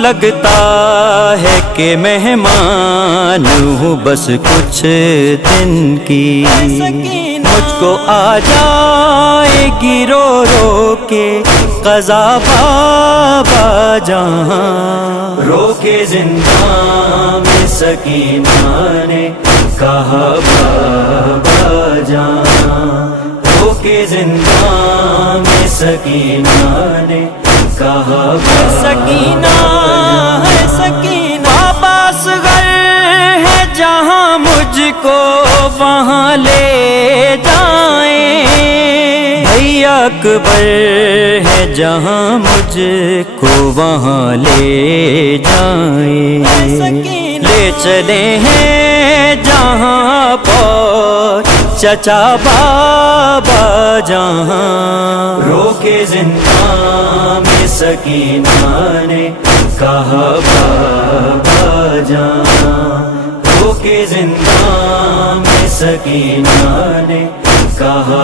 لگتا ہے کہ مہمان ہوں بس کچھ دن کی، مجھ کو آ جائے گی رو رو کے قضا بابا جہاں، رو کے زنداں میں سکینہ نے کہا بابا جہاں، رو کے زنداں میں سکینہ نے کہا سکینہ ہے سکینہ، عباس غر ہے جہاں مجھ کو وہاں لے جائیں، بھیا اکبر ہے جہاں مجھ کو وہاں لے جائیں، لے چلے ہیں جہاں پر چچا بابا جہاں، رو کے زنداں میں سکینہ نے کہا بابا جہاں، رو کے زنداں میں سکینہ نے کہا